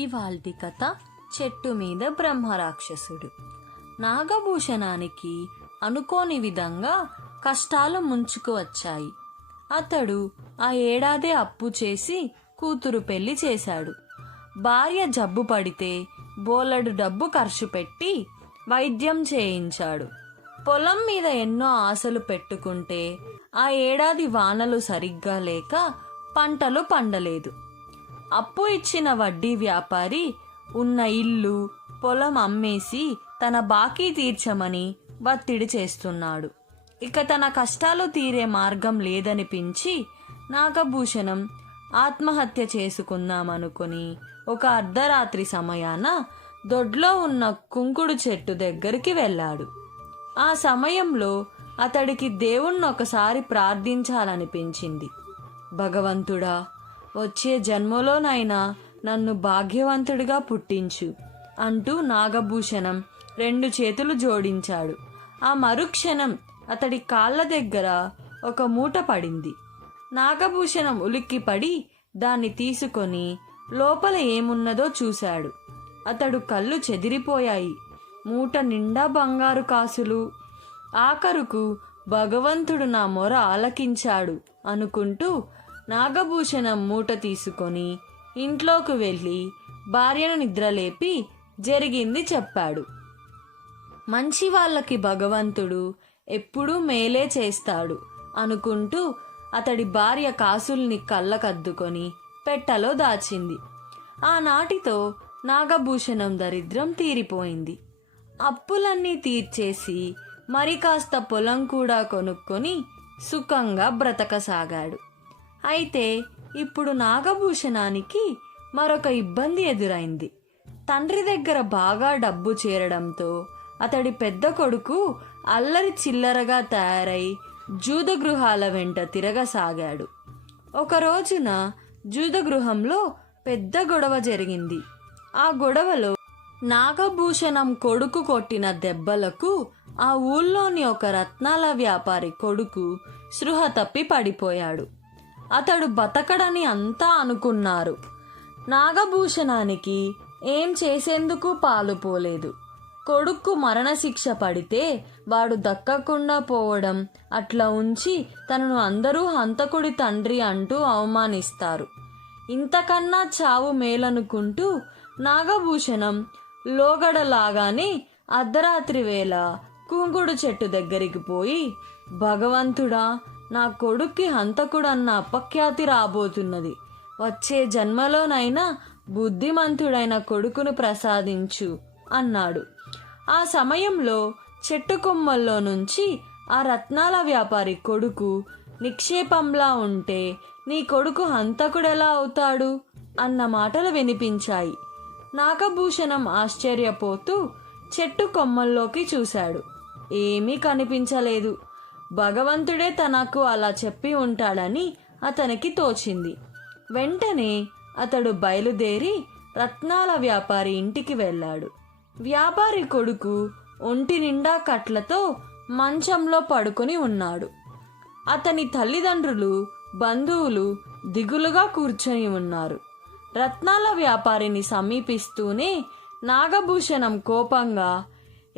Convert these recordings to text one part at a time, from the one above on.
ఇవాల్టి కథ చెట్టు మీద బ్రహ్మరాక్షసుడు. నాగభూషణానికి అనుకోని విధంగా కష్టాలు ముంచుకు వచ్చాయి. అతడు ఆ ఏడాది అప్పు చేసి కూతురు పెళ్లి చేశాడు. భార్య జబ్బు పడితే బోలెడు డబ్బు ఖర్చు పెట్టి వైద్యం చేయించాడు. పొలం మీద ఎన్నో ఆశలు పెట్టుకుంటే ఆ ఏడాది వానలు సరిగ్గా లేక పంటలు పండలేదు. అప్పు ఇచ్చిన వడ్డీ వ్యాపారి ఉన్న ఇల్లు పొలం అమ్మేసి తన బాకీ తీర్చమని ఒత్తిడి చేస్తున్నాడు. ఇక తన కష్టాలు తీరే మార్గం లేదనిపించి నాగభూషణం ఆత్మహత్య చేసుకుందామనుకుని ఒక అర్ధరాత్రి సమయాన దొడ్లో ఉన్న కుంకుడు చెట్టు దగ్గరికి వెళ్ళాడు. ఆ సమయంలో అతడికి దేవుణ్ణి ఒకసారి ప్రార్థించాలనిపించింది. భగవంతుడా, వచ్చే జన్మలోనైనా నన్ను భాగ్యవంతుడిగా పుట్టించు అంటూ నాగభూషణం 2 చేతులు జోడించాడు. ఆ మరుక్షణం అతడి కాళ్ళ దగ్గర ఒక మూట పడింది. నాగభూషణం ఉలిక్కిపడి దాన్ని తీసుకొని లోపల ఏమున్నదో చూశాడు. అతడు కళ్ళు చెదిరిపోయాయి. మూట నిండా బంగారు కాసులు. ఆఖరుకు భగవంతుడు నా మొర ఆలకించాడు అనుకుంటూ నాగభూషణం మూట తీసుకొని ఇంట్లోకి వెళ్ళి భార్యను నిద్రలేపి జరిగింది చెప్పాడు. మంచి వాళ్ళకి భగవంతుడు ఎప్పుడూ మేలే చేస్తాడు అనుకుంటూ అతడి భార్య కాసుల్ని కళ్ళకద్దుకొని పెట్టెలో దాచింది. ఆనాటితో నాగభూషణం దరిద్రం తీరిపోయింది. అప్పులన్నీ తీర్చేసి మరి కాస్త పొలం కూడా కొనుక్కొని సుఖంగా బ్రతకసాగాడు. అయితే ఇప్పుడు నాగభూషణానికి మరొక ఇబ్బంది ఎదురైంది. తండ్రి దగ్గర బాగా డబ్బు చేరడంతో అతడి పెద్ద కొడుకు అల్లరి చిల్లరగా తయారై జూదగృహాల వెంట తిరగసాగాడు. ఒక రోజున జూదగృహంలో పెద్ద గొడవ జరిగింది. ఆ గొడవలో నాగభూషణం కొడుకు కొట్టిన దెబ్బలకు ఆ ఊళ్ళోని ఒక రత్నాల వ్యాపారి కొడుకు స్పృహ తప్పి పడిపోయాడు. అతడు బతకడని అంతా అనుకున్నారు. నాగభూషణానికి ఏం చేసేందుకు పాలుపోలేదు. కొడుక్కు మరణశిక్ష పడితే వాడు దక్కకుండా పోవడం, అట్లా ఉంచి తనను అందరూ హంతకుడి తండ్రి అంటూ అవమానిస్తారు. ఇంతకన్నా చావు మేలనుకుంటూ నాగభూషణం లోగడలాగానే అర్ధరాత్రి వేళ కుంకుడు చెట్టు దగ్గరికి పోయి, భగవంతుడా, నా కొడుక్కి హంతకుడన్న అపఖ్యాతి రాబోతున్నది. వచ్చే జన్మలోనైనా బుద్ధిమంతుడైన కొడుకును ప్రసాదించు అన్నాడు. ఆ సమయంలో చెట్టు కొమ్మల్లో నుంచి ఆ రత్నాల వ్యాపారి కొడుకు నిక్షేపంలా ఉంటే నీ కొడుకు హంతకుడెలా అవుతాడు అన్న మాటలు వినిపించాయి. నాగభూషణం ఆశ్చర్యపోతూ చెట్టు కొమ్మల్లోకి చూశాడు. ఏమీ కనిపించలేదు. భగవంతుడే తనకు అలా చెప్పి ఉంటాడని అతనికి తోచింది. వెంటనే అతడు బయలుదేరి రత్నాల వ్యాపారి ఇంటికి వెళ్ళాడు. వ్యాపారి కొడుకు ఒంటి నిండా కట్లతో మంచంలో పడుకొని ఉన్నాడు. అతని తల్లిదండ్రులు బంధువులు దిగులుగా కూర్చొని ఉన్నారు. రత్నాల వ్యాపారిని సమీపిస్తూనే నాగభూషణం కోపంగా,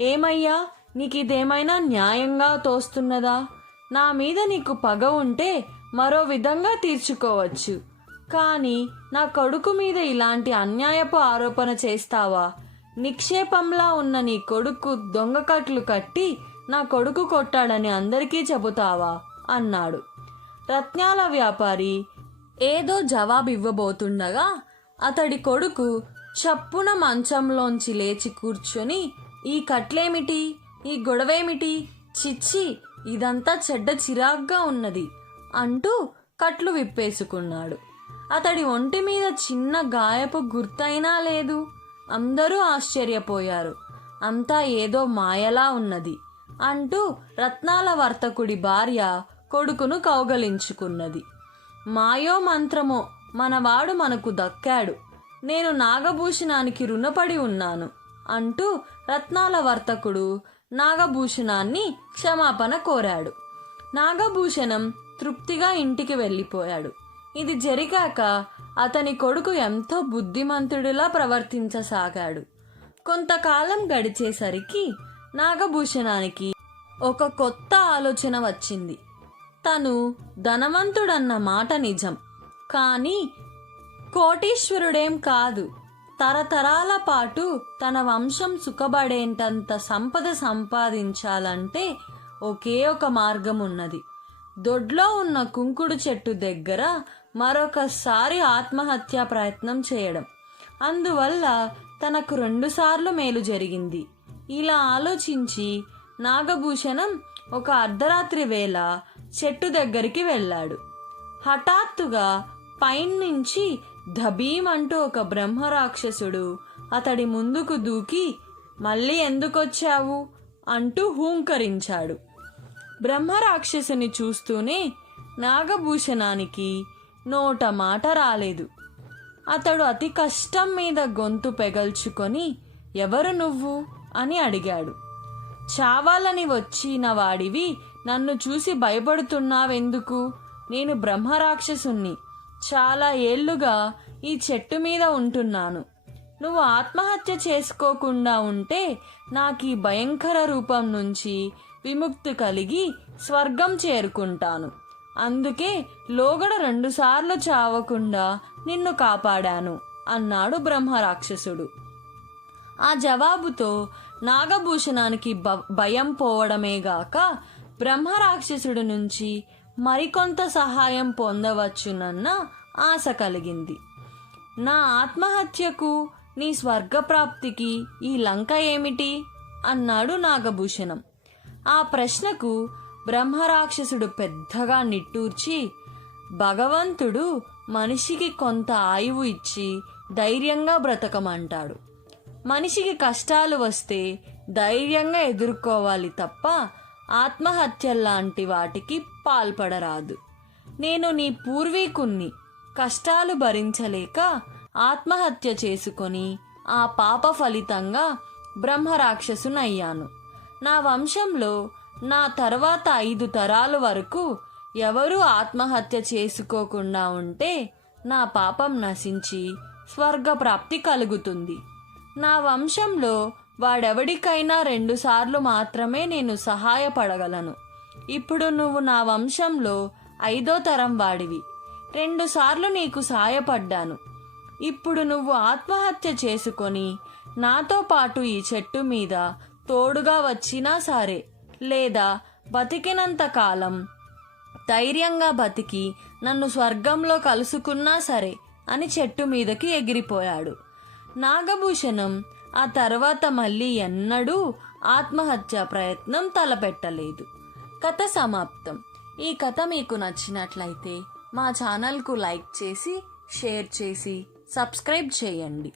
ఏమయ్యా, నీకిదేమైనా న్యాయంగా తోస్తున్నదా? నా మీద నీకు పగ ఉంటే మరో విధంగా తీర్చుకోవచ్చు, కానీ నా కొడుకు మీద ఇలాంటి అన్యాయపు ఆరోపణ చేస్తావా? నిక్షేపంలా ఉన్న నీ కొడుకు దొంగకట్లు కట్టి నా కొడుకు కొట్టాడని అందరికీ చెబుతావా అన్నాడు. రత్నాల వ్యాపారి ఏదో జవాబివ్వబోతుండగా అతడి కొడుకు చప్పున మంచంలోంచి లేచి కూర్చొని, ఈ కట్లేమిటి, ఈ గొడవేమిటి, చిచ్చి, ఇదంతా చెడ్డ చిరాగ్గా ఉన్నది అంటూ కట్లు విప్పేసుకున్నాడు. అతడి ఒంటి మీద చిన్న గాయపు గుర్తైనా లేదు. అందరూ ఆశ్చర్యపోయారు. అంతా ఏదో మాయలా ఉన్నది అంటూ రత్నాల వర్తకుడి భార్య కొడుకును కౌగలించుకున్నది. మాయో మంత్రమో మనవాడు మనకు దక్కాడు, నేను నాగభూషణానికి రుణపడి ఉన్నాను అంటూ రత్నాల వర్తకుడు నాగభూషణాన్ని క్షమాపణ కోరాడు. నాగభూషణం తృప్తిగా ఇంటికి వెళ్ళిపోయాడు. ఇది జరిగాక అతని కొడుకు ఎంతో బుద్ధిమంతుడిలా ప్రవర్తించసాగాడు. కొంతకాలం గడిచేసరికి నాగభూషణానికి ఒక కొత్త ఆలోచన వచ్చింది. తను ధనవంతుడన్న మాట నిజం, కానీ కోటీశ్వరుడేం కాదు. తరతరాల పాటు తన వంశం సుఖపడేంతంత సంపద సంపాదించాలంటే ఒకే ఒక మార్గం ఉన్నది. దొడ్లో ఉన్న కుంకుడు చెట్టు దగ్గర మరొకసారి ఆత్మహత్యా ప్రయత్నం చేయడం. అందువల్ల తనకు 2 సార్లు మేలు జరిగింది. ఇలా ఆలోచించి నాగభూషణం ఒక అర్ధరాత్రి వేళ చెట్టు దగ్గరికి వెళ్ళాడు. హఠాత్తుగా పైనుంచి ధబీమంటూ ఒక బ్రహ్మరాక్షసుడు అతడి ముందుకు దూకి మళ్ళీ ఎందుకొచ్చావు అంటూ హూంకరించాడు. బ్రహ్మరాక్షసుని చూస్తూనే నాగభూషణానికి నోట మాట రాలేదు. అతడు అతి కష్టం మీద గొంతు పెగల్చుకొని ఎవరు నువ్వు అని అడిగాడు. చావాలని వచ్చిన వాడివి నన్ను చూసి భయపడుతున్నావెందుకు? నేను బ్రహ్మరాక్షసుణ్ణి. చాలా ఏళ్లుగా ఈ చెట్టు మీద ఉంటున్నాను. నువ్వు ఆత్మహత్య చేసుకోకుండా ఉంటే నాకు ఈ భయంకర రూపం నుంచి విముక్తి కలిగి స్వర్గం చేరుకుంటాను. అందుకే లోగడ 2 సార్లు చావకుండా నిన్ను కాపాడాను అన్నాడు బ్రహ్మరాక్షసుడు. ఆ జవాబుతో నాగభూషణానికి భయం పోవడమేగాక బ్రహ్మరాక్షసుడి నుంచి మరికొంత సహాయం పొందవచ్చునన్న ఆశ కలిగింది. నా ఆత్మహత్యకు నీ స్వర్గప్రాప్తికి ఈ లంక ఏమిటి అన్నాడు నాగభూషణం. ఆ ప్రశ్నకు బ్రహ్మరాక్షసుడు పెద్దగా నిట్టూర్చి, భగవంతుడు మనిషికి కొంత ఆయువు ఇచ్చి ధైర్యంగా బ్రతకమంటాడు. మనిషికి కష్టాలు వస్తే ధైర్యంగా ఎదుర్కోవాలి తప్ప ఆత్మహత్యల్లాంటి వాటికి పాల్పడరాదు. నేను నీ పూర్వీకుణ్ణి. కష్టాలు భరించలేక ఆత్మహత్య చేసుకొని ఆ పాప ఫలితంగా బ్రహ్మరాక్షసునయ్యాను. నా వంశంలో నా తర్వాత 5 తరాల వరకు ఎవరూ ఆత్మహత్య చేసుకోకుండా ఉంటే నా పాపం నశించి స్వర్గప్రాప్తి కలుగుతుంది. నా వంశంలో వాడెవడికైనా 2 సార్లు మాత్రమే నేను సహాయపడగలను. ఇప్పుడు నువ్వు నా వంశంలో 5వ తరం వాడివి. 2 సార్లు నీకు సాయపడ్డాను. ఇప్పుడు నువ్వు ఆత్మహత్య చేసుకొని నాతో పాటు ఈ చెట్టు మీద తోడుగా వచ్చినా సరే, లేదా బతికినంత కాలం ధైర్యంగా బతికి నన్ను స్వర్గంలో కలుసుకున్నా సరే అని చెట్టు మీదకి ఎగిరిపోయాడు. నాగభూషణం ఆ తర్వాత మళ్ళీ ఎన్నడూ ఆత్మహత్య ప్రయత్నం తలపెట్టలేదు. కథ సమాప్తం. ఈ కథ మీకు నచ్చినట్లయితే మా ఛానల్కు లైక్ చేసి, షేర్ చేసి, సబ్స్క్రైబ్ చేయండి.